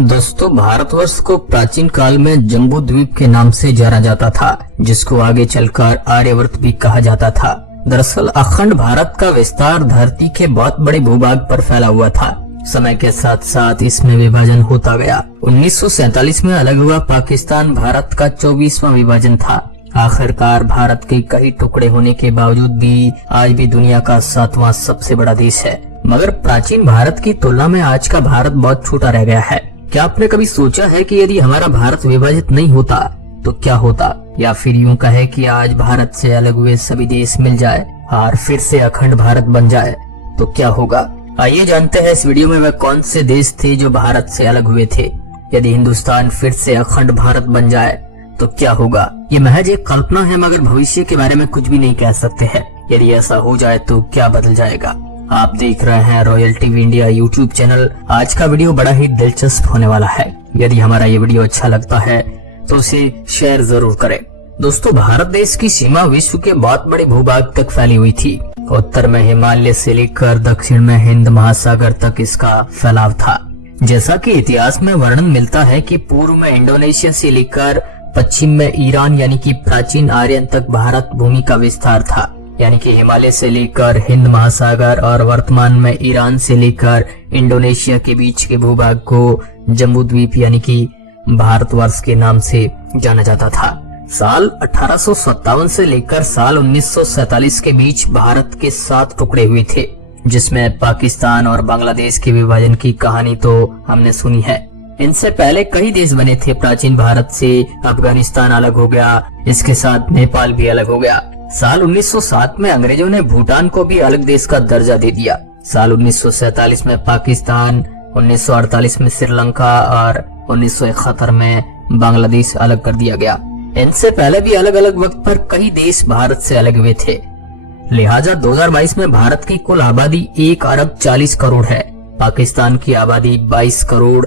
दोस्तों, भारतवर्ष को प्राचीन काल में जम्बू द्वीप के नाम से जाना जाता था, जिसको आगे चलकर आर्यवर्त भी कहा जाता था। दरअसल अखंड भारत का विस्तार धरती के बहुत बड़े भूभाग पर फैला हुआ था। समय के साथ साथ इसमें विभाजन होता गया। 1947 में अलग हुआ पाकिस्तान भारत का 24वां विभाजन था। आखिरकार भारत के कई टुकड़े होने के बावजूद भी आज भी दुनिया का 7वां सबसे बड़ा देश है। मगर प्राचीन भारत की तुलना में आज का भारत बहुत छोटा रह गया है। क्या आपने कभी सोचा है कि यदि हमारा भारत विभाजित नहीं होता तो क्या होता? या फिर यूं कहे कि आज भारत से अलग हुए सभी देश मिल जाए और फिर से अखंड भारत बन जाए तो क्या होगा? आइए जानते हैं इस वीडियो में वह कौन से देश थे जो भारत से अलग हुए थे। यदि हिंदुस्तान फिर से अखंड भारत बन जाए तो क्या होगा? ये महज एक कल्पना है, मगर भविष्य के बारे में कुछ भी नहीं कह सकते हैं। यदि ऐसा हो जाए तो क्या बदल जाएगा? आप देख रहे हैं royal TV India YouTube channel. आज का वीडियो बड़ा ही दिलचस्प होने वाला है। यदि हमारा ये वीडियो अच्छा लगता है तो उसे शेयर जरूर करें। दोस्तों, भारत देश की सीमा विश्व के बहुत बड़े भूभाग तक फैली हुई थी। उत्तर में हिमालय से लेकर दक्षिण में हिंद महासागर तक इसका फैलाव था। जैसा कि इतिहास में वर्णन मिलता है कि पूर्व में इंडोनेशिया से लेकर पश्चिम में ईरान यानी कि प्राचीन आर्यन तक भारत भूमि का विस्तार था। यानी कि हिमालय से लेकर हिंद महासागर और वर्तमान में ईरान से लेकर इंडोनेशिया के बीच के भूभाग को जम्बू द्वीप यानी कि भारतवर्ष के नाम से जाना जाता था। साल 1857 से लेकर साल 1947 के बीच भारत के 7 टुकड़े हुए थे, जिसमें पाकिस्तान और बांग्लादेश के विभाजन की कहानी तो हमने सुनी है। इनसे पहले कई देश बने थे प्राचीन भारत से। अफगानिस्तान अलग हो गया, इसके साथ नेपाल भी अलग हो गया। साल 1907 में अंग्रेजों ने भूटान को भी अलग देश का दर्जा दे दिया। साल 1947 में पाकिस्तान, 1948 में श्रीलंका और 1971 में बांग्लादेश अलग कर दिया गया। इनसे पहले भी अलग अलग वक्त पर कई देश भारत से अलग हुए थे। लिहाजा 2022 में भारत की कुल आबादी 1 अरब 40 करोड़ है। पाकिस्तान की आबादी 22 करोड़,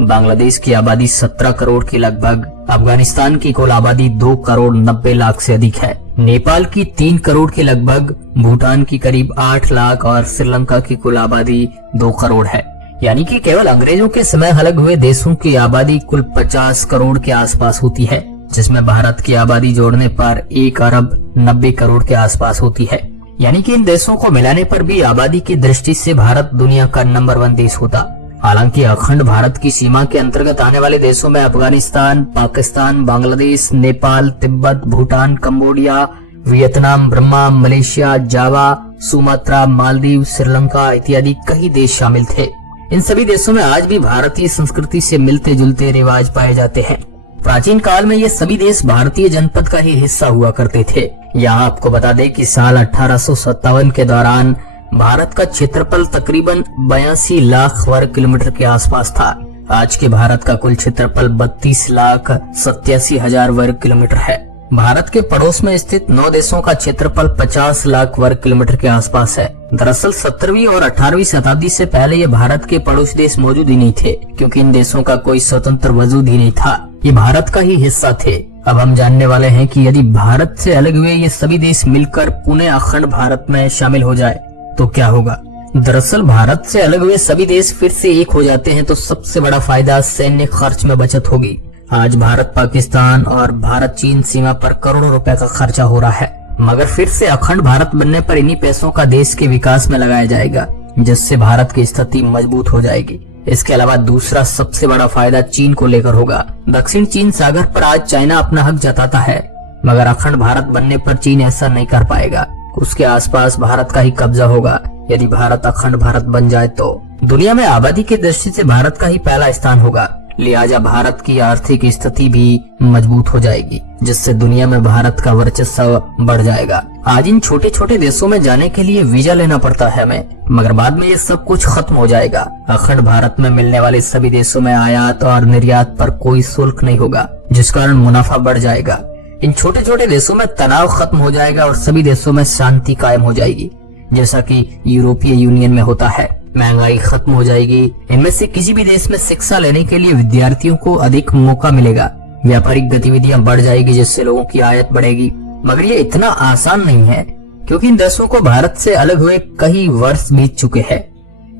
बांग्लादेश की आबादी 17 करोड़ की लगभग, अफगानिस्तान की कुल आबादी 2 करोड़ 90 लाख से अधिक है, नेपाल की 3 करोड़ के लगभग, भूटान की करीब 8 लाख और श्रीलंका की कुल आबादी 2 करोड़ है। यानी कि केवल अंग्रेजों के समय अलग हुए देशों की आबादी कुल 50 करोड़ के आसपास होती है, जिसमें भारत की आबादी जोड़ने पर 1 अरब 90 करोड़ के आसपास होती है। यानी कि इन देशों को मिलाने पर भी आबादी की दृष्टि से भारत दुनिया का नंबर 1 देश होता। हालांकि अखंड भारत की सीमा के अंतर्गत आने वाले देशों में Afghanistan, Pakistan, Bangladesh, Nepal, Tibet, Bhutan, Cambodia, Vietnam, Burma, Malaysia, Java, Sumatra, Maldives, Sri Lanka इत्यादि कई देश शामिल थे। इन सभी देशों में आज भी भारतीय संस्कृति से मिलते जुलते रिवाज पाए जाते हैं। प्राचीन काल में ये सभी देश भारतीय जनपद का ही हिस्सा हुआ करते थे। यहाँ आपको बता दें कि साल 1857 के दौरान भारत का क्षेत्रफल तकरीबन 82 लाख वर्ग किलोमीटर के आसपास था। आज के भारत का कुल क्षेत्रफल 32,87,000 वर्ग किलोमीटर है। भारत के पड़ोस में स्थित 9 देशों का क्षेत्रफल 50 लाख वर्ग किलोमीटर के आसपास है। दरअसल 17वीं और 18वीं शताब्दी से पहले ये भारत के पड़ोसी देश मौजूद ही नहीं थे, क्योंकि इन देशों का कोई स्वतंत्र वजूद ही नहीं था। ये भारत का ही हिस्सा थे। अब हम जानने वाले हैं कि यदि भारत से अलग हुए ये सभी देश मिलकर पुणे अखंड भारत में शामिल हो जाए तो क्या होगा? दरअसल भारत से अलग हुए सभी देश फिर से एक हो जाते हैं तो सबसे बड़ा फायदा सैन्य खर्च में बचत होगी। आज भारत पाकिस्तान और भारत चीन सीमा पर करोड़ों रुपए का खर्चा हो रहा है, मगर फिर से अखंड भारत बनने पर इन्हीं पैसों का देश के विकास में लगाया जाएगा, जिससे भारत की स्थिति मजबूत हो जाएगी। इसके अलावा दूसरा सबसे बड़ा फायदा चीन को लेकर होगा। दक्षिण चीन सागर पर आज चाइना अपना हक जताता है, मगर अखंड भारत बनने पर चीन ऐसा नहीं कर पाएगा। उसके आसपास भारत का ही कब्जा होगा। यदि भारत अखंड भारत बन जाए तो दुनिया में आबादी की दृष्टि से भारत का ही पहला स्थान होगा। लिहाजा भारत की आर्थिक स्थिति भी मजबूत हो जाएगी, जिससे दुनिया में भारत का वर्चस्व बढ़ जाएगा। आज इन छोटे छोटे देशों में जाने के लिए वीजा लेना पड़ता है हमें, मगर बाद में ये सब कुछ खत्म हो जाएगा। अखंड भारत में मिलने वाले सभी देशों में आयात और निर्यात पर कोई शुल्क नहीं होगा, जिस कारण मुनाफा बढ़ जाएगा। इन छोटे छोटे देशों में तनाव खत्म हो जाएगा और सभी देशों में शांति कायम हो जाएगी, जैसा कि यूरोपीय यूनियन में होता है। महंगाई खत्म हो जाएगी। इनमें से किसी भी देश में शिक्षा लेने के लिए विद्यार्थियों को अधिक मौका मिलेगा। व्यापारिक गतिविधियां बढ़ जाएगी, जिससे लोगों की आयत बढ़ेगी। मगर ये इतना आसान नहीं है, क्योंकि इन देशों को भारत से अलग हुए कई वर्ष बीत चुके हैं।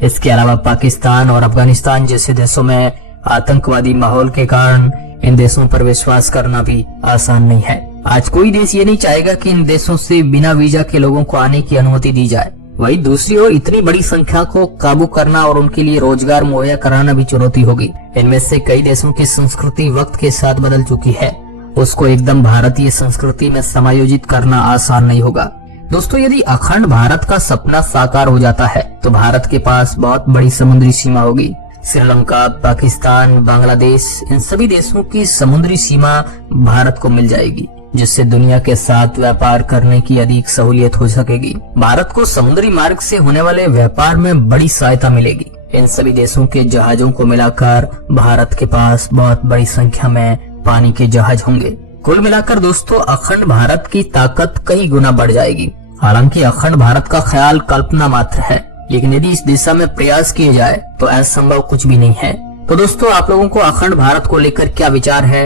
इसके अलावा पाकिस्तान और अफगानिस्तान जैसे देशों में आतंकवादी माहौल के कारण इन देशों पर विश्वास करना भी आसान नहीं है। आज कोई देश ये नहीं चाहेगा कि इन देशों से बिना वीजा के लोगों को आने की अनुमति दी जाए। वही दूसरी ओर इतनी बड़ी संख्या को काबू करना और उनके लिए रोजगार मुहैया कराना भी चुनौती होगी। इनमें से कई देशों की संस्कृति वक्त के साथ बदल चुकी है, उसको एकदम भारतीय संस्कृति में समायोजित करना आसान नहीं होगा। दोस्तों, यदि अखंड भारत का सपना साकार हो जाता है तो भारत के पास बहुत बड़ी समुद्री सीमा होगी। श्रीलंका, पाकिस्तान, बांग्लादेश, इन सभी देशों की समुद्री सीमा भारत को मिल जाएगी, जिससे दुनिया के साथ व्यापार करने की अधिक सहूलियत हो सकेगी। भारत को समुद्री मार्ग से होने वाले व्यापार में बड़ी सहायता मिलेगी। इन सभी देशों के जहाजों को मिलाकर भारत के पास बहुत बड़ी संख्या में पानी के जहाज होंगे। कुल मिलाकर दोस्तों, अखंड भारत की ताकत कई गुना बढ़ जाएगी। हालांकि अखंड भारत का ख्याल कल्पना मात्र है, लेकिन यदि इस दिशा में प्रयास किए जाए तो असंभव कुछ भी नहीं है। तो दोस्तों, आप लोगों को अखंड भारत को लेकर क्या विचार है,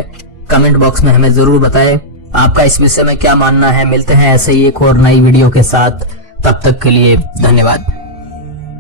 कमेंट बॉक्स में हमें जरूर बताएं। आपका इस विषय में क्या मानना है। मिलते हैं ऐसे ही एक और नई वीडियो के साथ, तब तक के लिए धन्यवाद।